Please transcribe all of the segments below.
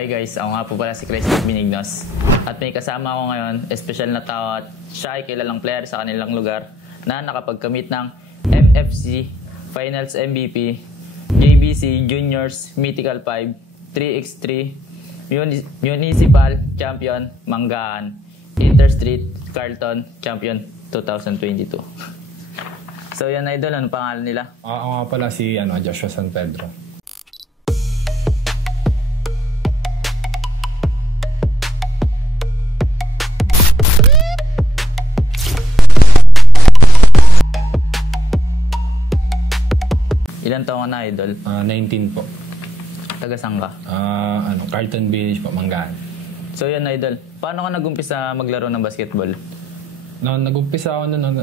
Hi guys, ako nga po pala si Chris Benignos. At may kasama ako ngayon, espesyal na tao at siya ay kilalang player sa kanilang lugar na nakapagkamit ng MFC, Finals MVP, JBC Juniors Mythical 5, 3x3, Municipal Champion Manggaan, Interstreet Carlton Champion 2022. So yan idol, ano pangalan nila? Ako nga pala si Joshua San Pedro. Ilan taon ka na idol? 19 po. Taga saan ka? Carlton Village po, Manggaan. So yan idol, paano ka nag-umpisa maglaro ng basketball? Nag-umpisa ako nun,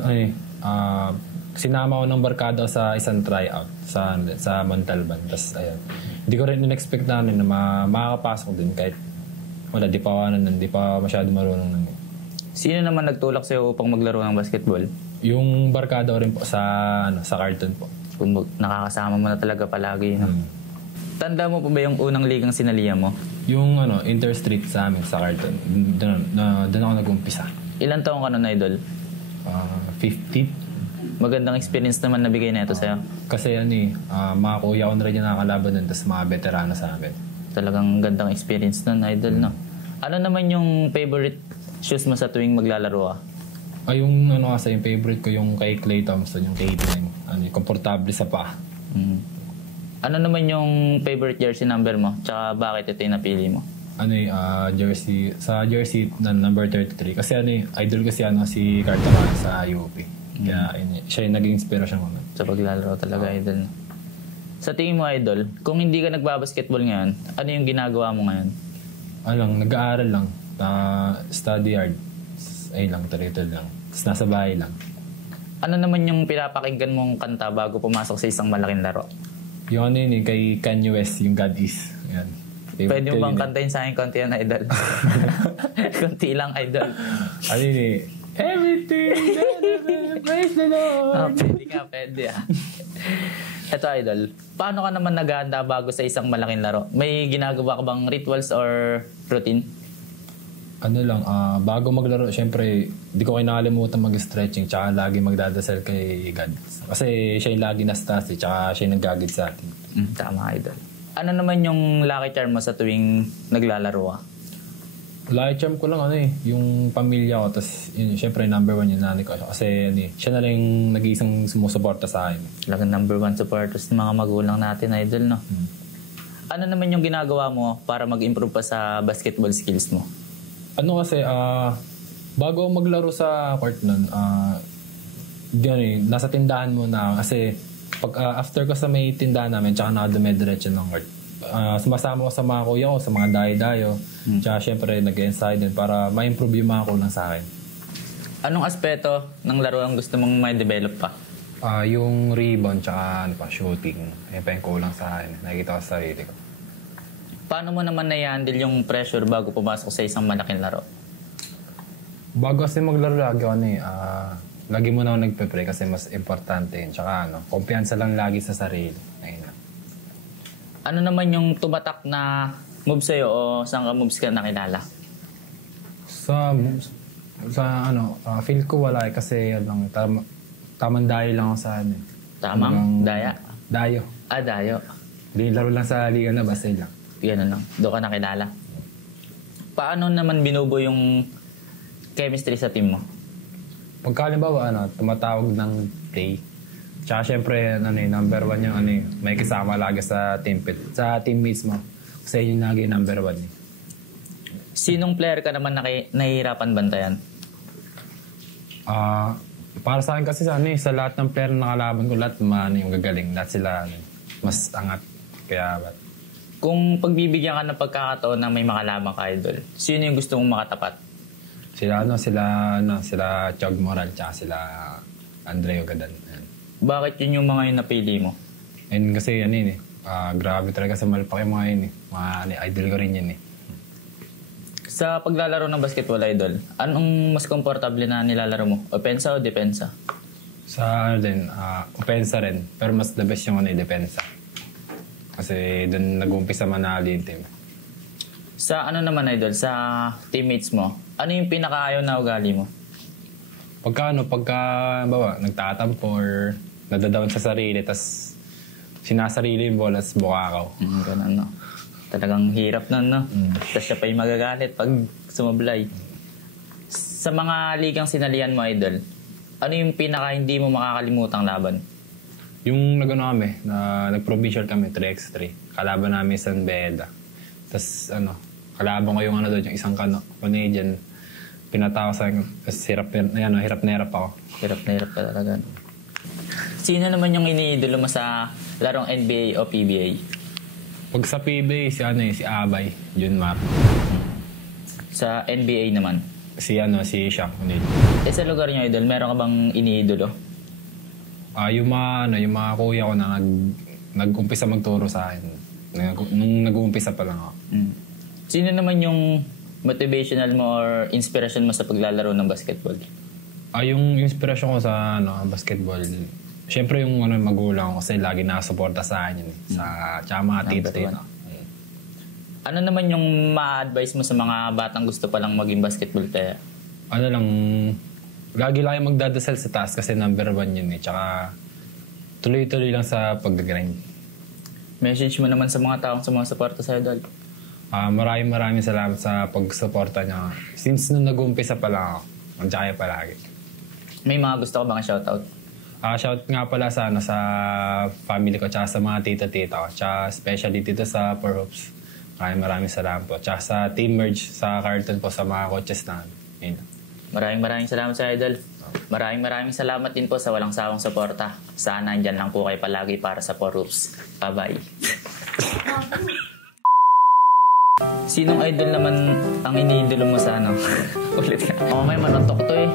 sinama ko ng barkada sa isang tryout sa Montalban. Tapos ayun, hindi ko rin in-expect na makakapasok din kahit wala, di pa masyado marunong nun. Sino naman nagtulak sa'yo upang maglaro ng basketball? Yung barkada ko rin po sa Carlton po. Kung nakakasama mo na talaga palagi, no? Tanda mo pa ba yung unang ligang sinalihan mo? Yung Interstreet sa amin sa Carlton. Doon ako nag-umpisa. Ilan taon ka nun, idol? 50. Magandang experience naman nabigay na ito sa'yo. Kasi mga kuya ko na rin yung nakakalaban nun, tapos mga veterano sa amin. Talagang gandang experience nun, idol, no? Ano naman yung favorite shoes mo sa tuwing maglalaro ka? Yung yung favorite ko yung kay Klay Thompson, yung K9. Komportable sa paa. Ano naman yung favorite jersey number mo? Tsaka bakit ito yung napili mo? Jersey. Sa jersey na number 33. Kasi idol ko si Cartaman sa UP. Kaya siya yung naging inspirasyon ko. Sa paglalaro talaga, idol. Sa tingin mo, idol, kung hindi ka nagbabasketball ngayon, ano yung ginagawa mo ngayon? Nag-aaral lang. Study hard. Ayun lang, tuloy-tuloy lang. Tapos nasa bahay lang. Ano naman yung pinapakinggan mong kanta bago pumasok sa isang malaking laro? Yung kay Kanye West, yung God Is. Yan. Pwede mo bang kantayin sa akin konti yan, idol? Konti lang, idol. Everything, praise the Lord. Pwede Ito, idol. Paano ka naman naghahanda bago sa isang malaking laro? May ginagawa ka bang rituals or routine? Bago maglaro, syempre, di ko kinakalimutan mag-stretching, tsaka lagi magdadasal kay God. Kasi siya yung lagi nastas, tsaka siya yung nag-guide sa atin. Tama, idol. Ano naman yung lucky charm mo sa tuwing naglalaro ka? Lucky charm ko lang, yung pamilya ko, tapos syempre, number 1 yung nanay ko. Kasi siya na lang yung nag-iisang sumusuporta sa akin. Talagang number 1 supporters ng mga magulang natin, idol, no? Ano naman yung ginagawa mo para mag-improve pa sa basketball skills mo? Bago maglaro sa court nun, nasa tindahan muna. Kasi after ko sa may tindahan namin, tsaka nakadumediretso ng court. Sumasama ko sa mga kuya ko, sa mga dayo-dayo. Tsaka syempre nag-ensayo din para ma-improve yung mga kulang sa akin. Anong aspeto ng laro ang gusto mong ma-develop pa? Yung rebound, tsaka shooting. Yan pa yung kulang sa akin. Nakikita ko sa sarili ko. Paano mo naman na-handle yung pressure bago pumasok sa isang malaking laro? Bago kasi maglaro lagi lagi muna ako nagpe-pray kasi mas importante yun. Tsaka kumpiyansa lang lagi sa sarili. Ayun. Ano naman yung tumatak na move sa'yo o saan ka moves ka nakilala? Feel ko wala kasi tamang dayo lang ako sa Tamang? Daya? Dayo. Dayo. Hindi laro lang sa liga na basta lang. Yan doon ka nakilala. Paano naman binubo yung chemistry sa team mo? Pagkalimbawa, tumatawag ng play. Tsaka syempre, number 1 yung may kasama lagi sa teammates mo. Kasi yun lagi number 1. Sinong player ka naman nahihirapan bantayan? Para sa akin kasi sa lahat ng player na nakalaban ko, lahat yung gagaling. Lahat sila mas angat. Kaya kung pagbibigyan ka ng pagkakataon na may makalaban ka, idol, sino yung gusto mong makatapat? Sila Chog Moral, tsaka sila Andreo Gadan. Bakit yun yung mga yung napili mo? And kasi grabe talaga sa malpak yung mga yun Mga idol ko rin yun Sa paglalaro ng basketball, idol, anong mas komportable na nilalaro mo? Opensa o depensa? Opensa rin. Pero mas the best yung depensa. Kasi doon nag-umpisa manali yung team. Sa ano naman, idol, sa teammates mo, ano yung pinakaayaw na ugali mo? Pagka, bawa, nagtatampo or nadadown sa sarili, tas sinasarili yung bola, tas bukakaw. Ganun, no? Talagang hirap nun, no? Tapos siya pa yung magagalit pag sumablay. Sa mga ligang sinalihan mo, idol, ano yung pinaka hindi mo makakalimutang laban? Yung kami, nag-provincial kami, 3x3. Kalaban namin San Beda. Tapos kalaban ko yung doon, yung isang Canadian. Pinatawa sa akin, hirap na hirap ako. Hirap na hirap ka talaga. Sino naman yung iniidolo mo sa larong NBA o PBA? Pag sa PBA, si Abay, Junmar. Sa NBA naman? Si Shaq. Sa lugar niyo, idol, meron ka bang iniidolo? Yung mga kuya ko na nag-umpisa magturo sa akin. Nung nag-uumpisa pa lang ako. Sino naman yung motivational mo or inspiration mo sa paglalaro ng basketball? Yung inspiration ko sa basketball, syempre yung magulang ko kasi lagi nakasuporta sa akin yun. Tsaka mga tito. Ano naman yung ma-advise mo sa mga batang gusto palang maging basketball player? Lagi lang yung magdadasal sa taas kasi number 1 yun eh. Tsaka tuloy-tuloy lang sa pag-grind. Message mo naman sa mga taong sumusuporta sa idol. Maraming salamat sa pag-suporta niya. Since nung nag-uumpisa pa lang ako, nandiyan kayo palagi. May mga gusto ko bang shoutout? Shout nga pala sa family ko, tsaka sa mga tita-tita ko. Tsaka especially dito sa Four Hopes. Maraming salamat po. Tsaka sa Team Merge sa Carlton po sa mga coaches na. Maraming salamat sa idol. Maraming salamat din po sa walang sawang suporta. Sana andyan lang po kayo palagi para sa Four Hopes. Bye-bye. Sinong idol naman ang iniidolo mo sa Ulit ka. May manotok to eh.